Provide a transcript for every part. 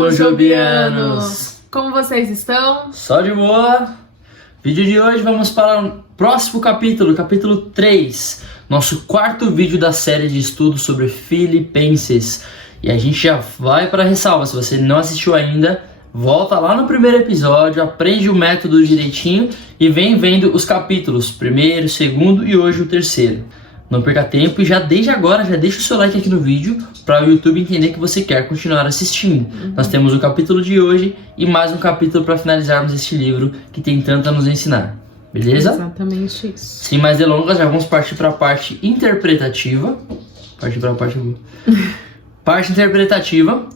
Jacojobianos! Como vocês estão? Só de boa! Vídeo de hoje vamos para o próximo capítulo, capítulo 3, nosso quarto vídeo da série de estudos sobre Filipenses. E a gente já vai para a ressalva, se você não assistiu ainda, volta lá no primeiro episódio, aprende o método direitinho e vem vendo os capítulos, primeiro, segundo e hoje o terceiro. Não perca tempo e já desde agora, já deixa o seu like aqui no vídeo para o YouTube entender que você quer continuar assistindo. Nós temos o capítulo de hoje e mais um capítulo para finalizarmos este livro que tem tanto a nos ensinar. Beleza? Exatamente isso. Sem mais delongas, já vamos partir para a parte interpretativa. Parte interpretativa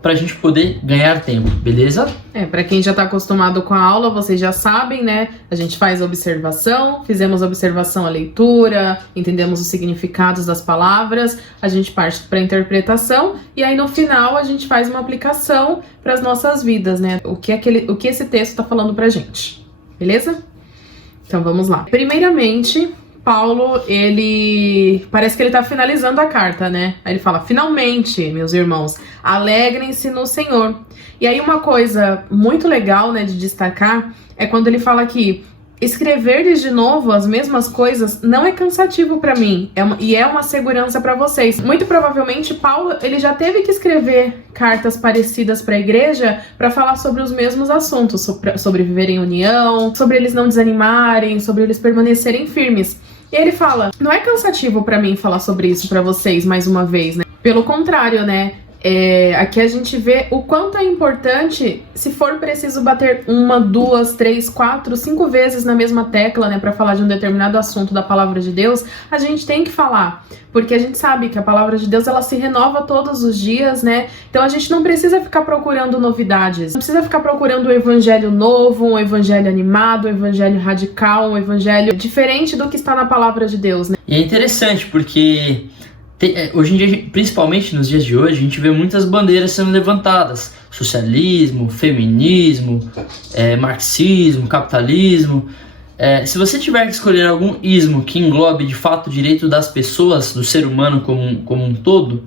pra gente poder ganhar tempo, beleza? Pra quem já tá acostumado com a aula, vocês já sabem, né? A gente faz observação, fizemos observação à leitura, entendemos os significados das palavras, a gente parte pra interpretação e aí no final a gente faz uma aplicação para as nossas vidas, né? O que esse texto tá falando pra gente, beleza? Então vamos lá. Primeiramente, Paulo, parece que ele tá finalizando a carta, né? Aí ele fala, finalmente, meus irmãos, alegrem-se no Senhor. E aí uma coisa muito legal, né, de destacar, é quando ele fala que escrever-lhes de novo as mesmas coisas não é cansativo pra mim, é uma segurança pra vocês. Muito provavelmente, Paulo, ele já teve que escrever cartas parecidas pra igreja pra falar sobre os mesmos assuntos, sobre viver em união, sobre eles não desanimarem, sobre eles permanecerem firmes. E ele fala, não é cansativo pra mim falar sobre isso pra vocês mais uma vez, né? Pelo contrário, né? Aqui a gente vê o quanto é importante, se for preciso bater 1, 2, 3, 4, 5 vezes na mesma tecla, né, para falar de um determinado assunto da palavra de Deus, a gente tem que falar, porque a gente sabe que a palavra de Deus, ela se renova todos os dias, né, então a gente não precisa ficar procurando novidades, não precisa ficar procurando um evangelho novo, um evangelho animado, um evangelho radical, um evangelho diferente do que está na palavra de Deus, né. E é interessante porque hoje em dia, principalmente nos dias de hoje, a gente vê muitas bandeiras sendo levantadas. Socialismo, feminismo, marxismo, capitalismo. Se você tiver que escolher algum ismo que englobe de fato o direito das pessoas, do ser humano como um todo,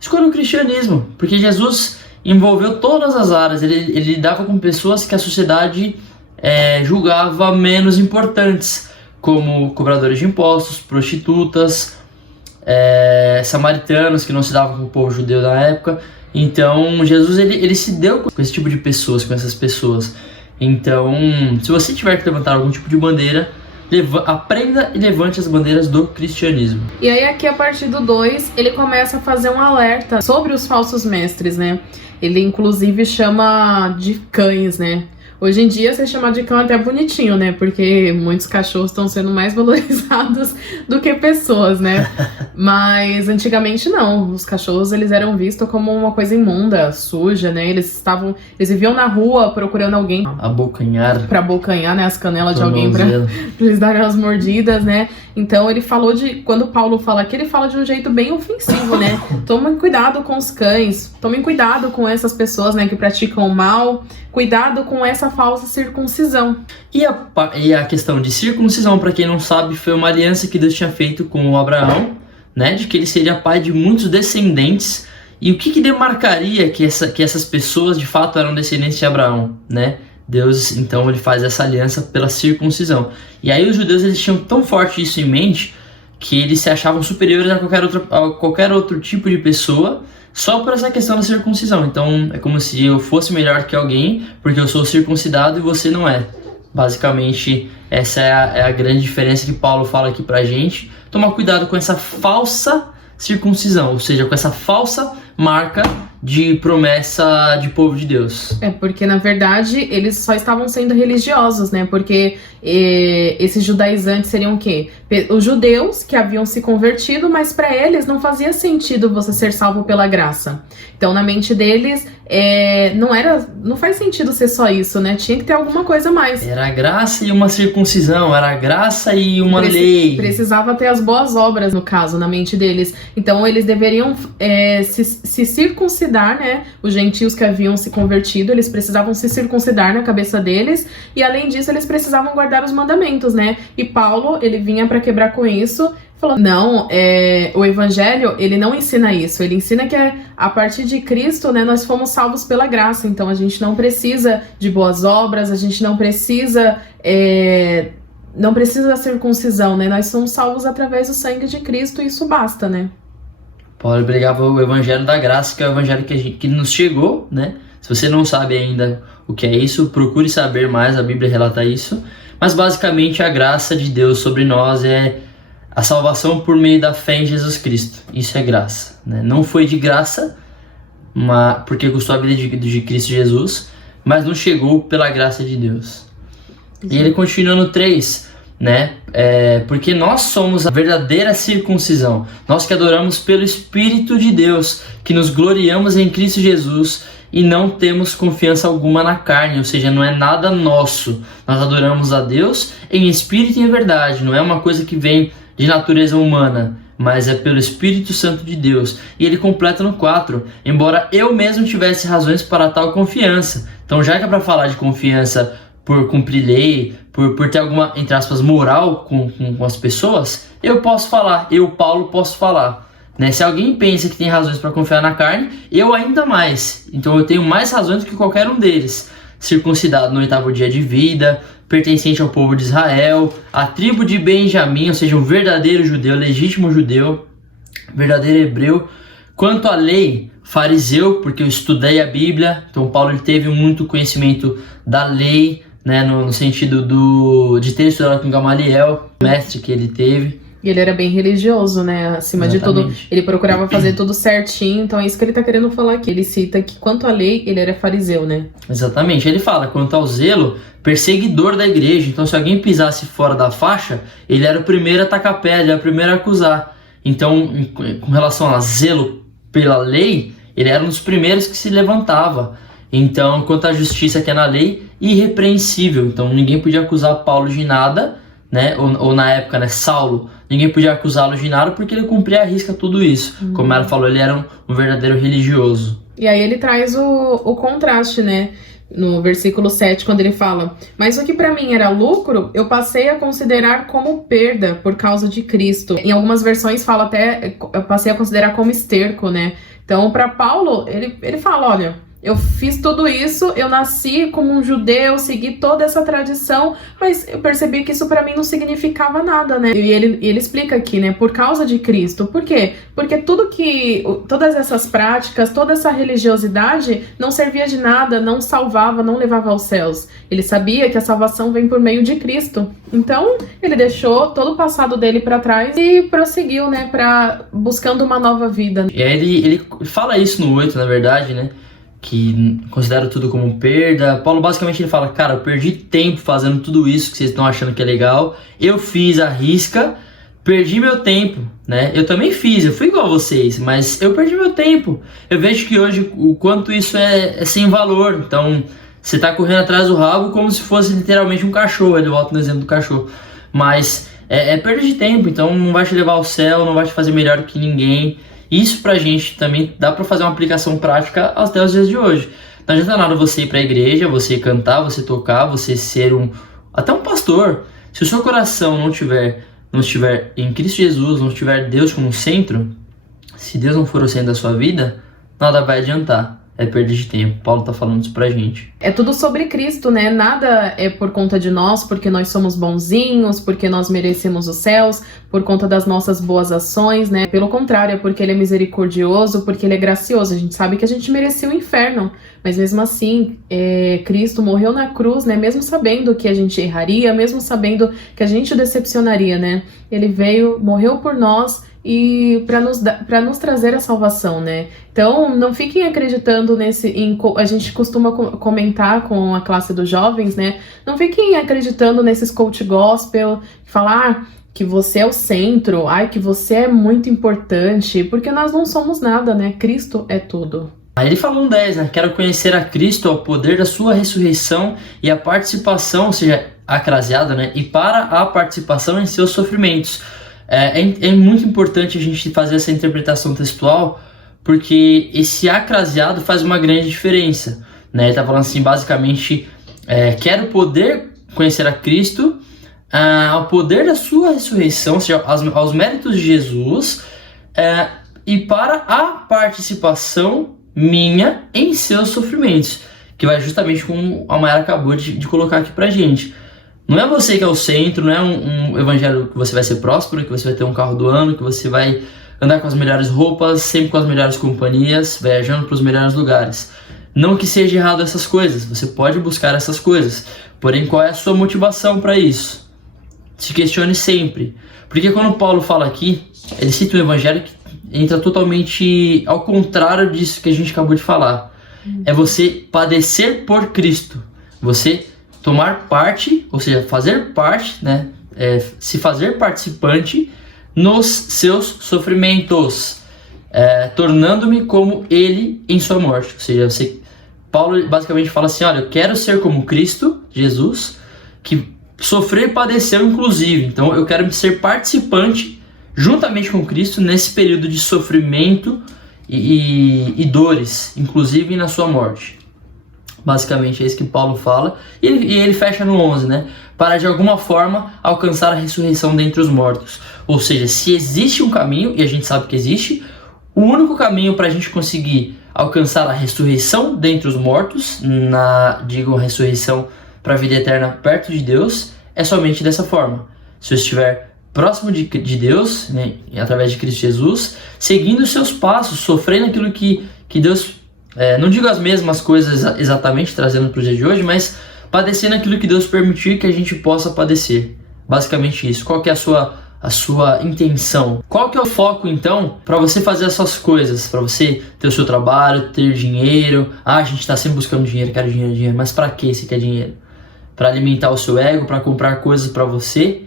escolha o cristianismo. Porque Jesus envolveu todas as áreas. Ele lidava com pessoas que a sociedade julgava menos importantes, como cobradores de impostos, prostitutas, samaritanos que não se davam com o povo judeu da época. Então Jesus ele se deu com esse tipo de pessoas, com essas pessoas. Então se você tiver que levantar algum tipo de bandeira, aprenda e levante as bandeiras do cristianismo. E aí aqui a partir do 2 ele começa a fazer um alerta sobre os falsos mestres, né? Ele inclusive chama de cães, né? Hoje em dia, ser chamado de cão é até bonitinho, né? Porque muitos cachorros estão sendo mais valorizados do que pessoas, né? Mas antigamente não. Os cachorros, eles eram vistos como uma coisa imunda, suja, né? Eles viviam na rua procurando alguém pra abocanhar, né? As canelas de alguém pra eles darem as mordidas, né? Então ele falou quando Paulo fala aqui, ele fala de um jeito bem ofensivo, né? Tomem cuidado com os cães, tomem cuidado com essas pessoas, né, que praticam o mal, cuidado com essa falsa circuncisão. E a questão de circuncisão, para quem não sabe, foi uma aliança que Deus tinha feito com o Abraão, né, de que ele seria pai de muitos descendentes. E o que demarcaria que essas pessoas de fato eram descendentes de Abraão, né? Deus, então, ele faz essa aliança pela circuncisão. E aí os judeus, eles tinham tão forte isso em mente que eles se achavam superiores a qualquer outro tipo de pessoa só por essa questão da circuncisão. Então é como se eu fosse melhor que alguém porque eu sou circuncidado e você não é. Basicamente essa é a grande diferença que Paulo fala aqui pra gente. Tomar cuidado com essa falsa circuncisão, ou seja, com essa falsa marca de promessa de povo de Deus. Porque na verdade eles só estavam sendo religiosos, né? Porque esses judaizantes seriam o quê? Os judeus que haviam se convertido, mas para eles não fazia sentido você ser salvo pela graça. Então na mente deles não faz sentido ser só isso, né? Tinha que ter alguma coisa a mais. Era a graça e uma circuncisão, era a graça e uma lei. Precisava ter as boas obras, no caso, na mente deles. Então eles deveriam se circuncidar circuncidar, né? Os gentios que haviam se convertido, eles precisavam se circuncidar na cabeça deles, e além disso, eles precisavam guardar os mandamentos, né? E Paulo, ele vinha para quebrar com isso, falou, não, o evangelho, ele não ensina isso, ele ensina que a partir de Cristo, né, nós fomos salvos pela graça, então a gente não precisa de boas obras, a gente não precisa da circuncisão, né, nós somos salvos através do sangue de Cristo e isso basta, né. Paulo pregava o evangelho da graça, que é o evangelho que nos chegou, né, se você não sabe ainda o que é isso, procure saber mais, a Bíblia relata isso, mas basicamente a graça de Deus sobre nós é a salvação por meio da fé em Jesus Cristo. Isso é graça, né? Não foi de graça, porque custou a vida de Cristo Jesus, mas nos chegou pela graça de Deus. Sim. E ele continua no 3, né? Porque nós somos a verdadeira circuncisão. Nós que adoramos pelo Espírito de Deus, que nos gloriamos em Cristo Jesus e não temos confiança alguma na carne, ou seja, não é nada nosso. Nós adoramos a Deus em espírito e em verdade, não é uma coisa que vem de natureza humana, mas é pelo Espírito Santo de Deus. E ele completa no 4, embora eu mesmo tivesse razões para tal confiança. Então, já que é para falar de confiança por cumprir lei, por ter alguma, entre aspas, moral com as pessoas, eu posso falar, eu, Paulo, posso falar. Né? Se alguém pensa que tem razões para confiar na carne, eu ainda mais. Então eu tenho mais razões do que qualquer um deles. Circuncidado no 8º dia de vida, pertencente ao povo de Israel, a tribo de Benjamim, ou seja, um verdadeiro judeu, legítimo judeu, verdadeiro hebreu. Quanto à lei, fariseu, porque eu estudei a Bíblia, então Paulo ele teve muito conhecimento da lei, né, no sentido de ter estudado com Gamaliel, mestre que ele teve. E ele era bem religioso, né? Acima Exatamente. De tudo, ele procurava fazer tudo certinho. Então é isso que ele tá querendo falar aqui. Ele cita que quanto à lei, ele era fariseu, né? Exatamente. Ele fala, quanto ao zelo, perseguidor da igreja. Então se alguém pisasse fora da faixa, ele era o primeiro a tacar pedra, ele era o primeiro a acusar. Então, com relação a zelo pela lei, ele era um dos primeiros que se levantava. Então, quanto à justiça que é na lei, irrepreensível. Então ninguém podia acusar Paulo de nada, né? Ou na época, né, Saulo, ninguém podia acusá-lo de nada porque ele cumpria à risca tudo isso. Como ela falou, ele era um verdadeiro religioso. E aí ele traz o contraste, né? No versículo 7, quando ele fala, mas o que para mim era lucro, eu passei a considerar como perda por causa de Cristo. Em algumas versões fala até, eu passei a considerar como esterco, né? Então, para Paulo, ele fala, olha, eu fiz tudo isso, eu nasci como um judeu, segui toda essa tradição, mas eu percebi que isso pra mim não significava nada, né? E ele explica aqui, né? Por causa de Cristo. Por quê? Porque todas essas práticas, toda essa religiosidade não servia de nada, não salvava, não levava aos céus. Ele sabia que a salvação vem por meio de Cristo. Então, ele deixou todo o passado dele pra trás e prosseguiu, né? Buscando uma nova vida. E aí ele fala isso no 8, na verdade, né? Que considera tudo como perda. Paulo basicamente ele fala, cara, eu perdi tempo fazendo tudo isso que vocês estão achando que é legal, eu fiz a risca, perdi meu tempo, né? Eu também fiz, eu fui igual a vocês, mas eu perdi meu tempo. Eu vejo que hoje o quanto isso é sem valor. Então você tá correndo atrás do rabo como se fosse literalmente um cachorro. Ele volta no exemplo do cachorro, mas é perda de tempo. Então não vai te levar ao céu, não vai te fazer melhor que ninguém. Isso pra gente também dá pra fazer uma aplicação prática até os dias de hoje. Não adianta nada você ir pra igreja, você cantar, você tocar, você ser até um pastor. Se o seu coração não estiver em Cristo Jesus, não tiver Deus como centro, se Deus não for o centro da sua vida, nada vai adiantar. É perda de tempo. Paulo tá falando isso pra gente. É tudo sobre Cristo, né? Nada é por conta de nós, porque nós somos bonzinhos, porque nós merecemos os céus, por conta das nossas boas ações, né? Pelo contrário, é porque ele é misericordioso, porque ele é gracioso. A gente sabe que a gente merecia o inferno, mas mesmo assim, Cristo morreu na cruz, né? Mesmo sabendo que a gente erraria, mesmo sabendo que a gente o decepcionaria, né? Ele veio, morreu por nós, e para nos trazer a salvação, né? Então, não fiquem acreditando a gente costuma comentar com a classe dos jovens, né? Não fiquem acreditando nesses coach gospel, falar que você é o centro, que você é muito importante, porque nós não somos nada, né? Cristo é tudo. Aí ele falou no 10, né? Quero conhecer a Cristo, o poder da sua ressurreição e a participação, ou seja, acraseada, né? E para a participação em seus sofrimentos. É muito importante a gente fazer essa interpretação textual, porque esse acraseado faz uma grande diferença, né? Ele está falando assim, basicamente, quero poder conhecer a Cristo, ao poder da sua ressurreição, ou seja, aos méritos de Jesus, e para a participação minha em seus sofrimentos, que vai justamente como a Mayara acabou de colocar aqui pra gente. Não é você que é o centro, não é um evangelho que você vai ser próspero, que você vai ter um carro do ano, que você vai andar com as melhores roupas, sempre com as melhores companhias, viajando para os melhores lugares. Não que seja errado essas coisas, você pode buscar essas coisas, porém qual é a sua motivação para isso? Se questione sempre, porque quando Paulo fala aqui, ele cita um evangelho que entra totalmente ao contrário disso que a gente acabou de falar. É você padecer por Cristo, você tomar parte, ou seja, fazer parte, né? Se fazer participante nos seus sofrimentos, tornando-me como ele em sua morte. Ou seja, Paulo basicamente fala assim, olha, eu quero ser como Cristo, Jesus, que sofreu e padeceu inclusive, então eu quero ser participante juntamente com Cristo nesse período de sofrimento e dores, inclusive na sua morte. Basicamente é isso que Paulo fala, e ele fecha no 11, né? Para de alguma forma alcançar a ressurreição dentre os mortos. Ou seja, se existe um caminho, e a gente sabe que existe, o único caminho para a gente conseguir alcançar a ressurreição dentre os mortos, digo, a ressurreição para a vida eterna perto de Deus, é somente dessa forma. Se eu estiver próximo de Deus, né, através de Cristo Jesus, seguindo os seus passos, sofrendo aquilo que Deus, não digo as mesmas coisas exatamente, trazendo para o dia de hoje, mas padecendo aquilo que Deus permitir que a gente possa padecer. Basicamente isso. Qual que é a sua intenção? Qual que é o foco, então, para você fazer essas coisas? Para você ter o seu trabalho, ter dinheiro. A gente está sempre buscando dinheiro, quero dinheiro. Mas para que você quer dinheiro? Para alimentar o seu ego, para comprar coisas para você?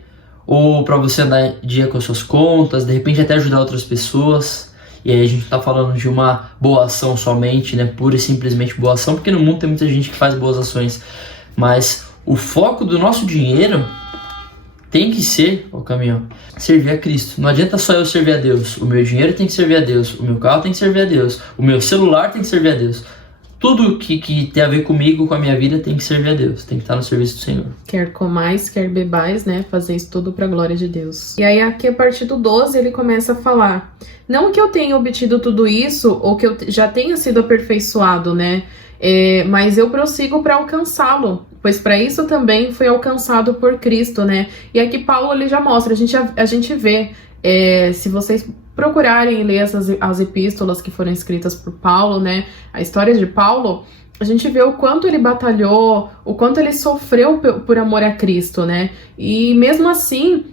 Ou para você andar dia com as suas contas, de repente até ajudar outras pessoas? E aí a gente está falando de uma boa ação somente, né? Pura e simplesmente boa ação, porque no mundo tem muita gente que faz boas ações. Mas o foco do nosso dinheiro tem que ser, servir a Cristo. Não adianta só eu servir a Deus. O meu dinheiro tem que servir a Deus. O meu carro tem que servir a Deus. O meu celular tem que servir a Deus. Tudo que tem a ver comigo, com a minha vida, tem que servir a Deus. Tem que estar no serviço do Senhor. Quer comais, quer bebais, né? Fazer isso tudo para a glória de Deus. E aí aqui a partir do 12 ele começa a falar. Não que eu tenha obtido tudo isso, ou que eu já tenha sido aperfeiçoado, né? Mas eu prossigo para alcançá-lo, pois para isso também fui alcançado por Cristo, né? E aqui Paulo ele já mostra, a gente vê, se vocês procurarem ler as epístolas que foram escritas por Paulo, né? A história de Paulo, a gente vê o quanto ele batalhou, o quanto ele sofreu por amor a Cristo, né? E mesmo assim,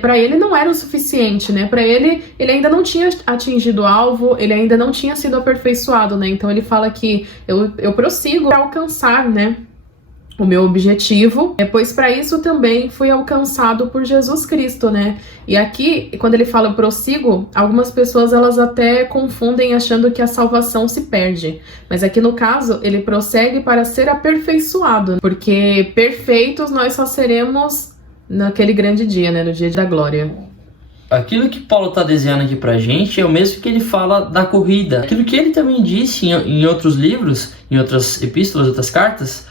para ele não era o suficiente, né? Para ele ainda não tinha atingido o alvo, ele ainda não tinha sido aperfeiçoado, né? Então ele fala que eu prossigo para alcançar, né, o meu objetivo, pois para isso também fui alcançado por Jesus Cristo, né? E aqui, quando ele fala eu prossigo, algumas pessoas elas até confundem achando que a salvação se perde. Mas aqui no caso, ele prossegue para ser aperfeiçoado, porque perfeitos nós só seremos naquele grande dia, né? No dia da glória. Aquilo que Paulo está desenhando aqui pra gente é o mesmo que ele fala da corrida. Aquilo que ele também disse em outros livros, em outras epístolas, outras cartas,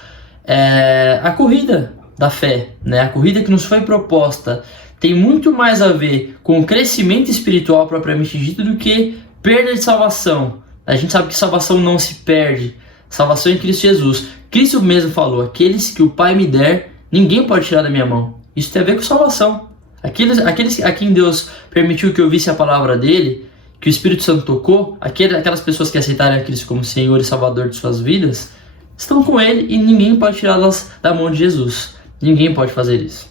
a corrida da fé, né? A corrida que nos foi proposta tem muito mais a ver com o crescimento espiritual propriamente dito do que perda de salvação. A gente sabe que salvação não se perde. Salvação em Cristo Jesus. Cristo mesmo falou, aqueles que o Pai me der, ninguém pode tirar da minha mão. Isso tem a ver com salvação. Aqueles a quem Deus permitiu que eu ouvisse a palavra dele, que o Espírito Santo tocou, aquelas pessoas que aceitarem a Cristo como Senhor e Salvador de suas vidas, estão com ele e ninguém pode tirá-las da mão de Jesus. Ninguém pode fazer isso.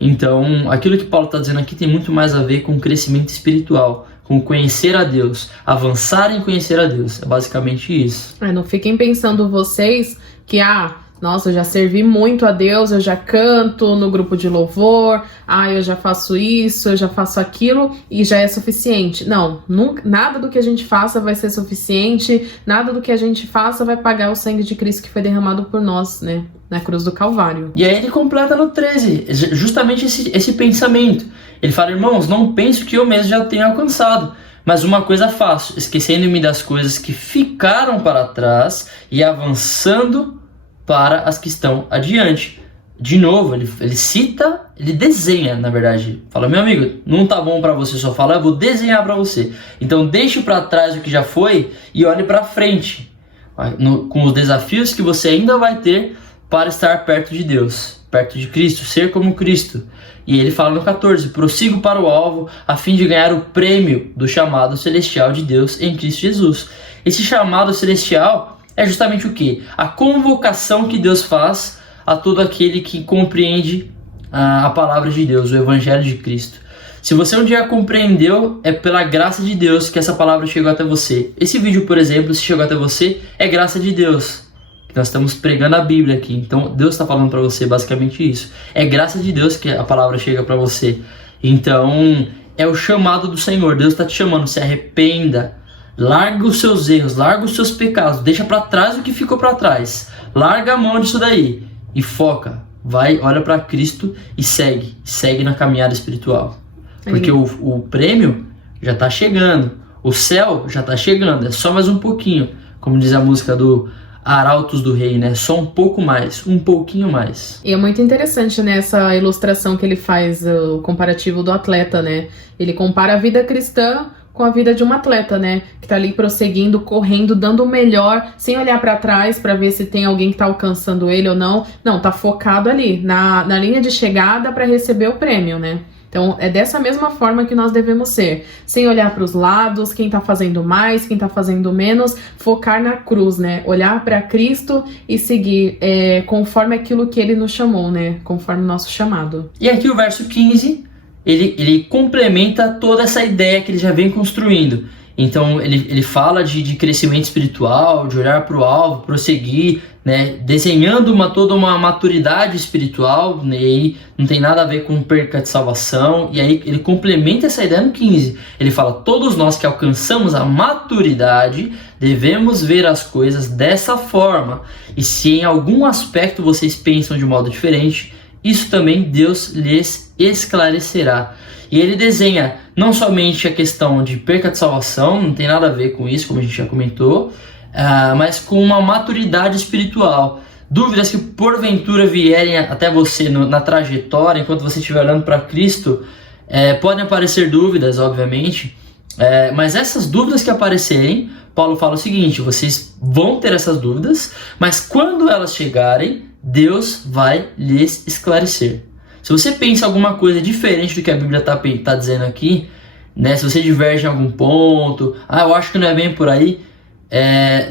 Então, aquilo que Paulo está dizendo aqui tem muito mais a ver com o crescimento espiritual, com conhecer a Deus, avançar em conhecer a Deus. É basicamente isso. Não fiquem pensando vocês que, nossa, eu já servi muito a Deus, eu já canto no grupo de louvor, eu já faço isso, eu já faço aquilo e já é suficiente. Não, nada do que a gente faça vai ser suficiente, nada do que a gente faça vai pagar o sangue de Cristo que foi derramado por nós, né, na cruz do Calvário. E aí ele completa no 13, justamente esse pensamento. Ele fala, irmãos, não penso que eu mesmo já tenha alcançado, Mas uma coisa faço, esquecendo-me das coisas que ficaram para trás e avançando para as que estão adiante. De novo, ele cita, ele desenha, na verdade. Fala, meu amigo, não tá bom para você só falar, eu vou desenhar para você. Então deixe para trás o que já foi e olhe para frente, com os desafios que você ainda vai ter para estar perto de Deus, perto de Cristo, ser como Cristo. E ele fala no 14, prossigo para o alvo a fim de ganhar o prêmio do chamado celestial de Deus em Cristo Jesus. Esse chamado celestial é justamente o quê? A convocação que Deus faz a todo aquele que compreende a palavra de Deus, o Evangelho de Cristo. Se você um dia compreendeu, é pela graça de Deus que essa palavra chegou até você. Esse vídeo, por exemplo, se chegou até você, é graça de Deus. Nós estamos pregando a Bíblia aqui, então Deus está falando para você basicamente isso. É graça de Deus que a palavra chega para você. Então, é o chamado do Senhor. Deus está te chamando, se arrependa. Larga os seus erros, larga os seus pecados, deixa para trás o que ficou para trás. Larga a mão disso daí e foca. Vai, olha para Cristo e segue na caminhada espiritual. Porque o prêmio já está chegando, o céu já está chegando, é só mais um pouquinho. Como diz a música do Arautos do Rei, né? Só um pouco mais, um pouquinho mais. E é muito interessante, né, essa ilustração que ele faz, o comparativo do atleta, né? Ele compara a vida cristã com a vida de um atleta, né? Que tá ali prosseguindo, correndo, dando o melhor, sem olhar para trás para ver se tem alguém que tá alcançando ele ou não. Não, tá focado ali, na linha de chegada para receber o prêmio, né? Então, é dessa mesma forma que nós devemos ser. Sem olhar para os lados, quem tá fazendo mais, quem tá fazendo menos. Focar na cruz, né? Olhar para Cristo e seguir conforme aquilo que Ele nos chamou, né? Conforme o nosso chamado. E aqui o verso 15, ele complementa toda essa ideia que ele já vem construindo. Então, ele fala de crescimento espiritual, de olhar para o alvo, prosseguir, né, desenhando toda uma maturidade espiritual, né, e aí não tem nada a ver com perca de salvação. E aí ele complementa essa ideia no 15. Ele fala, todos nós que alcançamos a maturidade devemos ver as coisas dessa forma. E se em algum aspecto vocês pensam de modo diferente, isso também Deus lhes esclarecerá. E ele desenha não somente a questão de perca de salvação, não tem nada a ver com isso, como a gente já comentou, mas com uma maturidade espiritual. Dúvidas que porventura vierem até você na trajetória, enquanto você estiver olhando para Cristo, podem aparecer dúvidas, obviamente, mas essas dúvidas que aparecerem, Paulo fala o seguinte, vocês vão ter essas dúvidas, mas quando elas chegarem, Deus vai lhes esclarecer. Se você pensa alguma coisa diferente do que a Bíblia está dizendo aqui, né, se você diverge em algum ponto, eu acho que não é bem por aí,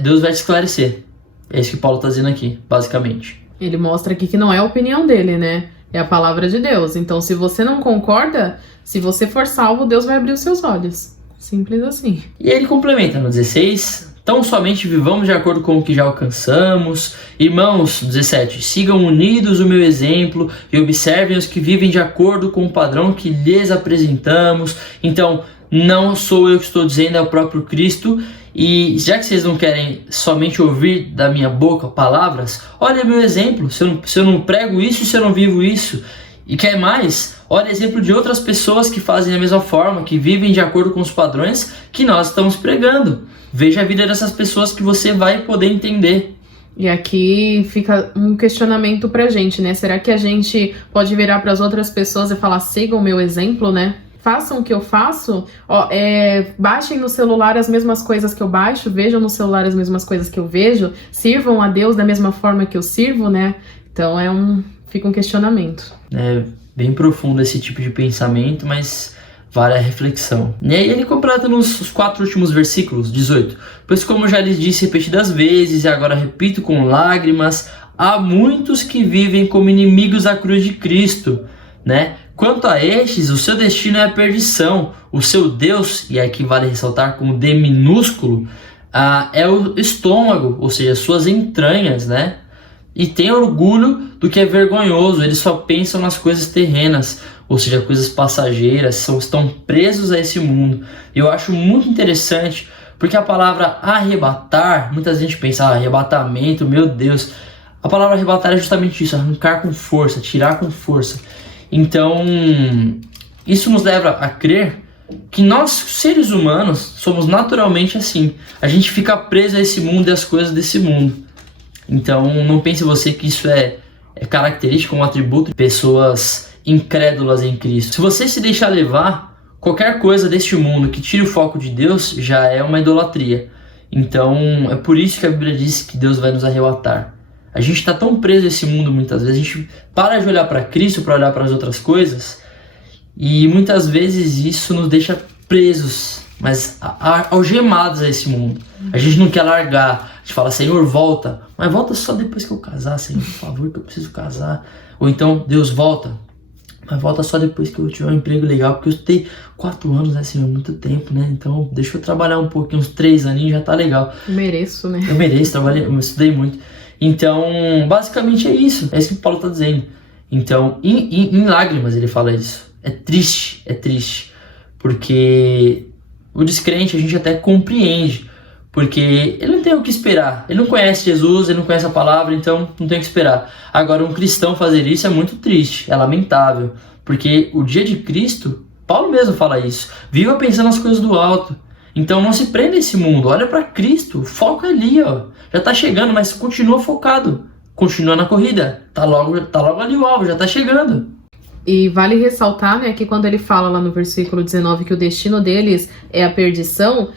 Deus vai te esclarecer. É isso que Paulo está dizendo aqui, basicamente. Ele mostra aqui que não é a opinião dele, né? É a palavra de Deus. Então, se você não concorda, se você for salvo, Deus vai abrir os seus olhos. Simples assim. E ele complementa no 16... Tão somente vivamos de acordo com o que já alcançamos. Irmãos, 17, sigam unidos o meu exemplo e observem os que vivem de acordo com o padrão que lhes apresentamos. Então, não sou eu que estou dizendo, é o próprio Cristo. E já que vocês não querem somente ouvir da minha boca palavras, olha meu exemplo. Se eu não prego isso, se eu não vivo isso. E quer mais? Olha o exemplo de outras pessoas que fazem da mesma forma, que vivem de acordo com os padrões que nós estamos pregando. Veja a vida dessas pessoas que você vai poder entender. E aqui fica um questionamento pra gente, né? Será que a gente pode virar para as outras pessoas e falar, sigam o meu exemplo, né? Façam o que eu faço, baixem no celular as mesmas coisas que eu baixo, vejam no celular as mesmas coisas que eu vejo, sirvam a Deus da mesma forma que eu sirvo, né? Então fica um questionamento. É bem profundo esse tipo de pensamento, mas vale a reflexão. E aí ele completa nos 4 últimos versículos, 18. Pois como já lhes disse repetidas vezes, e agora repito com lágrimas, há muitos que vivem como inimigos da cruz de Cristo, né? Quanto a estes, o seu destino é a perdição. O seu Deus, e aqui vale ressaltar com D minúsculo, é o estômago, ou seja, suas entranhas, né? E tem orgulho do que é vergonhoso, eles só pensam nas coisas terrenas, ou seja, coisas passageiras, estão presos a esse mundo. Eu acho muito interessante, porque a palavra arrebatar, muita gente pensa, arrebatamento, meu Deus. A palavra arrebatar é justamente isso, arrancar com força, tirar com força. Então, isso nos leva a crer que nós, seres humanos, somos naturalmente assim. A gente fica preso a esse mundo e às coisas desse mundo. Então não pense você que isso é característico, um atributo de pessoas incrédulas em Cristo. Se você se deixar levar, qualquer coisa deste mundo que tire o foco de Deus já é uma idolatria. Então é por isso que a Bíblia diz que Deus vai nos arrebatar. A gente está tão preso a esse mundo muitas vezes, a gente para de olhar para Cristo para olhar para as outras coisas, e muitas vezes isso nos deixa presos, mas algemados a esse mundo. A gente não quer largar, a gente fala, Senhor, volta, mas volta só depois que eu casar, Senhor, por favor, que eu preciso casar. Ou então, Deus, volta, mas volta só depois que eu tiver um emprego legal, porque eu tenho 4 anos, né, Senhor, muito tempo, né, então deixa eu trabalhar um pouquinho, uns 3 aninhos, já tá legal. Mereço, né? Eu mereço, eu estudei muito. Então, basicamente é isso que o Paulo está dizendo. Então, em lágrimas ele fala isso. É triste, porque o descrente a gente até compreende, porque ele não tem o que esperar, ele não conhece Jesus, ele não conhece a palavra, então não tem o que esperar. Agora, um cristão fazer isso é muito triste, é lamentável, porque o dia de Cristo, Paulo mesmo fala isso, viva pensando nas coisas do alto. Então não se prenda a esse mundo, olha para Cristo, o foco é ali, ó. Já tá chegando, mas continua focado, continua na corrida, tá logo ali o alvo, já tá chegando. E vale ressaltar, né, que quando ele fala lá no versículo 19 que o destino deles é a perdição,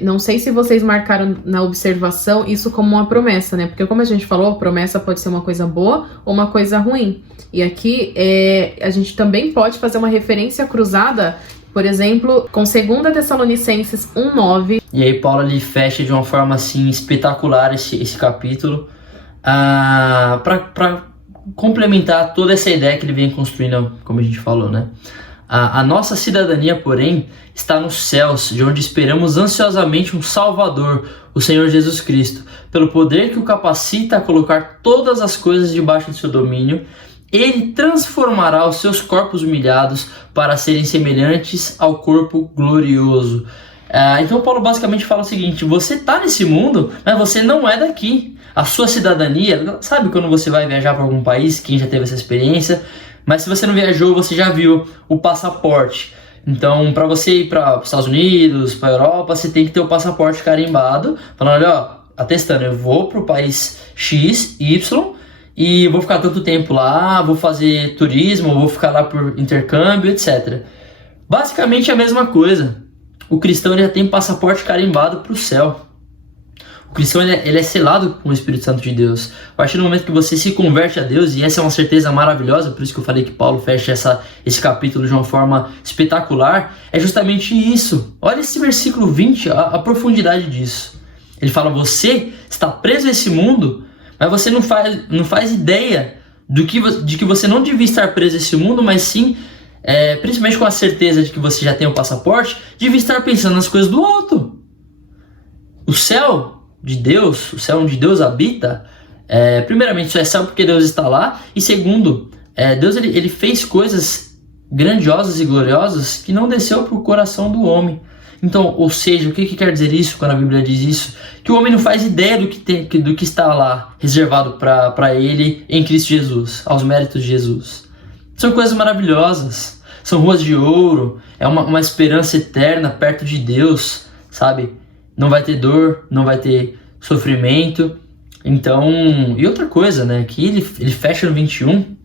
não sei se vocês marcaram na observação isso como uma promessa, né, porque como a gente falou, a promessa pode ser uma coisa boa ou uma coisa ruim. E aqui a gente também pode fazer uma referência cruzada, por exemplo, com 2 Tessalonicenses 1:9. E aí Paulo ele fecha de uma forma assim espetacular esse capítulo, para complementar toda essa ideia que ele vem construindo, como a gente falou, né? A nossa cidadania, porém, está nos céus, de onde esperamos ansiosamente um Salvador, o Senhor Jesus Cristo, pelo poder que o capacita a colocar todas as coisas debaixo do seu domínio. Ele transformará os seus corpos humilhados para serem semelhantes ao corpo glorioso. Então Paulo basicamente fala o seguinte: você está nesse mundo, mas você não é daqui. A sua cidadania, sabe quando você vai viajar para algum país, quem já teve essa experiência, mas se você não viajou, você já viu o passaporte. Então, para você ir para os Estados Unidos, para a Europa, você tem que ter o passaporte carimbado, falando, olha, ó, atestando, eu vou para o país X, Y, e vou ficar tanto tempo lá, vou fazer turismo, vou ficar lá por intercâmbio, etc. Basicamente a mesma coisa. O cristão ele já tem passaporte carimbado para o céu. O cristão ele é selado com o Espírito Santo de Deus. A partir do momento que você se converte a Deus, e essa é uma certeza maravilhosa, por isso que eu falei que Paulo fecha esse capítulo de uma forma espetacular, é justamente isso. Olha esse versículo 20, a profundidade disso. Ele fala, você está preso a esse mundo, mas você não faz ideia de que você não devia estar preso a esse mundo, mas sim, principalmente com a certeza de que você já tem o passaporte, devia estar pensando nas coisas do alto. O céu de Deus, o céu onde Deus habita, primeiramente só é céu porque Deus está lá, e segundo, Deus ele fez coisas grandiosas e gloriosas que não desceu para o coração do homem. Então, ou seja, o que quer dizer isso quando a Bíblia diz isso? Que o homem não faz ideia do que está lá reservado para ele em Cristo Jesus, aos méritos de Jesus. São coisas maravilhosas, são ruas de ouro, é uma esperança eterna perto de Deus, sabe? Não vai ter dor, não vai ter sofrimento. Então, e outra coisa, né? Que ele fecha no 21,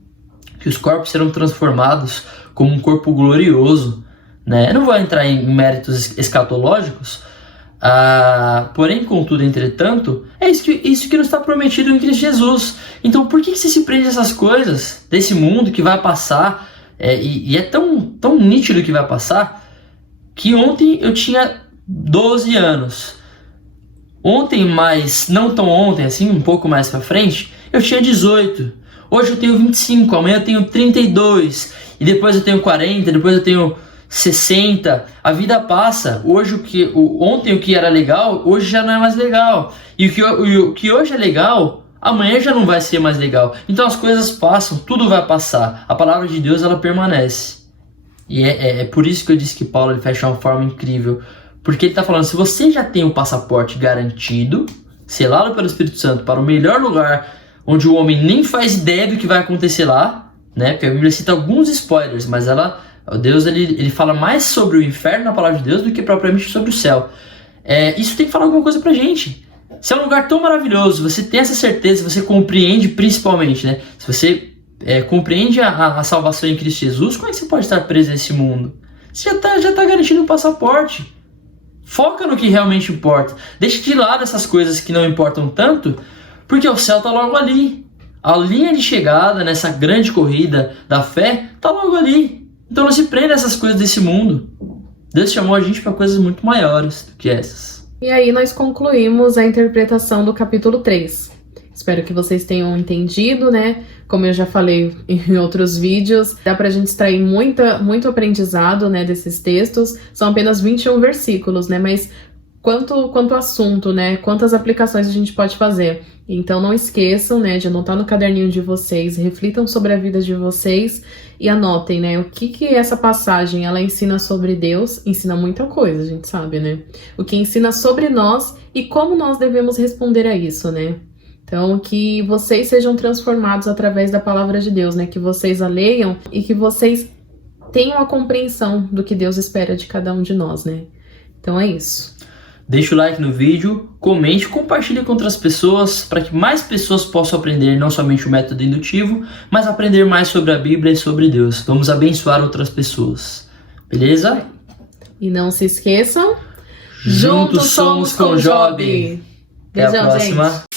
que os corpos serão transformados como um corpo glorioso, né? Eu não vou entrar em méritos escatológicos, porém, contudo, entretanto, é isso que nos está prometido em Cristo Jesus. Então, por que você se prende a essas coisas desse mundo que vai passar? E é tão nítido que vai passar, que ontem eu tinha 12 anos. Ontem, mas não tão ontem, assim, um pouco mais pra frente, eu tinha 18. Hoje eu tenho 25, amanhã eu tenho 32, e depois eu tenho 40, depois eu tenho 60. A vida passa. Ontem o que era legal, hoje já não é mais legal. E o que hoje é legal, amanhã já não vai ser mais legal. Então as coisas passam, tudo vai passar. A palavra de Deus, ela permanece. E é por isso que eu disse que Paulo ele fecha uma forma incrível. Porque ele está falando, se você já tem o passaporte garantido, selado pelo Espírito Santo para o melhor lugar, onde o homem nem faz ideia do que vai acontecer lá, né? Porque a Bíblia cita alguns spoilers, mas ela Deus ele fala mais sobre o inferno na palavra de Deus do que propriamente sobre o céu. Isso tem que falar alguma coisa pra gente. Se é um lugar tão maravilhoso, você tem essa certeza, você compreende principalmente, né? Se você compreende a salvação em Cristo Jesus, como é que você pode estar preso nesse mundo? Você já tá garantindo um passaporte. Foca no que realmente importa. Deixa de lado essas coisas que não importam tanto, porque o céu tá logo ali. A linha de chegada nessa grande corrida da fé tá logo ali. Então não se prenda a essas coisas desse mundo. Deus chamou a gente para coisas muito maiores do que essas. E aí nós concluímos a interpretação do capítulo 3. Espero que vocês tenham entendido, né? Como eu já falei em outros vídeos, dá pra gente extrair muito aprendizado, né, desses textos. São apenas 21 versículos, né? Mas quanto assunto, né? Quantas aplicações a gente pode fazer. Então não esqueçam, né, de anotar no caderninho de vocês, reflitam sobre a vida de vocês e anotem, né, o que essa passagem ela ensina sobre Deus. Ensina muita coisa, a gente sabe, né? O que ensina sobre nós e como nós devemos responder a isso, né? Então, que vocês sejam transformados através da palavra de Deus, né? Que vocês a leiam e que vocês tenham a compreensão do que Deus espera de cada um de nós, né? Então é isso. Deixa o like no vídeo, comente, compartilhe com outras pessoas para que mais pessoas possam aprender não somente o método indutivo, mas aprender mais sobre a Bíblia e sobre Deus. Vamos abençoar outras pessoas. Beleza? E não se esqueçam, Juntos somos com Job. Até a próxima. Gente.